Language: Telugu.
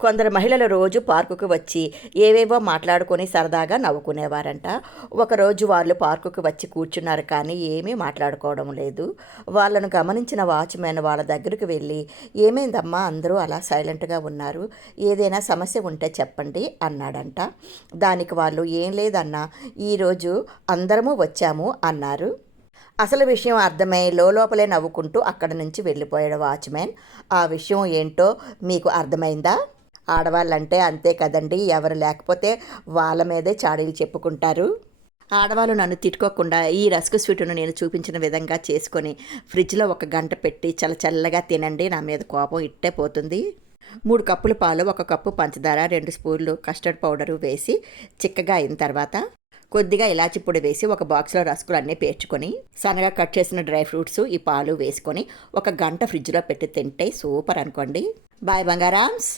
కొందరు మహిళలు రోజు పార్కుకు వచ్చి ఏవేవో మాట్లాడుకొని సరదాగా నవ్వుకునేవారంట. ఒకరోజు వాళ్ళు పార్కుకు వచ్చి కూర్చున్నారు కానీ ఏమీ మాట్లాడుకోవడం లేదు. వాళ్ళను గమనించిన వాచ్మెన్ వాళ్ళ దగ్గరకు వెళ్ళి, "ఏమైందమ్మా అందరూ అలా సైలెంట్గా ఉన్నారు, ఏదైనా సమస్య ఉంటే చెప్పండి" అన్నాడంట. దానికి వాళ్ళు, "ఏం లేదన్నా, ఈరోజు అందరము వచ్చాము" అన్నారు. అసలు విషయం అర్థమై లోపలే నవ్వుకుంటూ అక్కడి నుంచి వెళ్ళిపోయాడు వాచ్మెన్. ఆ విషయం ఏంటో మీకు అర్థమైందా? ఆడవాళ్ళంటే అంతే కదండి, ఎవరు లేకపోతే వాళ్ళ మీదే చాడీలు చెప్పుకుంటారు. ఆడవాళ్ళు నన్ను తిట్టుకోకుండా ఈ రస్క్ స్వీటును నేను చూపించిన విధంగా చేసుకొని ఫ్రిడ్జ్లో 1 గంట పెట్టి చల్లగా తినండి, నా మీద కోపం ఇట్టే పోతుంది. 3 కప్పుల పాలు, 1 కప్పు పంచదార, 2 స్పూన్లు కస్టర్డ్ పౌడరు వేసి చిక్కగా అయిన తర్వాత కొద్దిగా ఇలాచి పొడి వేసి ఒక బాక్స్లో రస్కులు అన్నీ పేర్చుకొని సన్నగా కట్ చేసిన డ్రై ఫ్రూట్స్, ఈ పాలు వేసుకొని 1 గంట ఫ్రిడ్జ్లో పెట్టి తింటే సూపర్ అనుకోండి. బాయ్ బంగారామ్స్.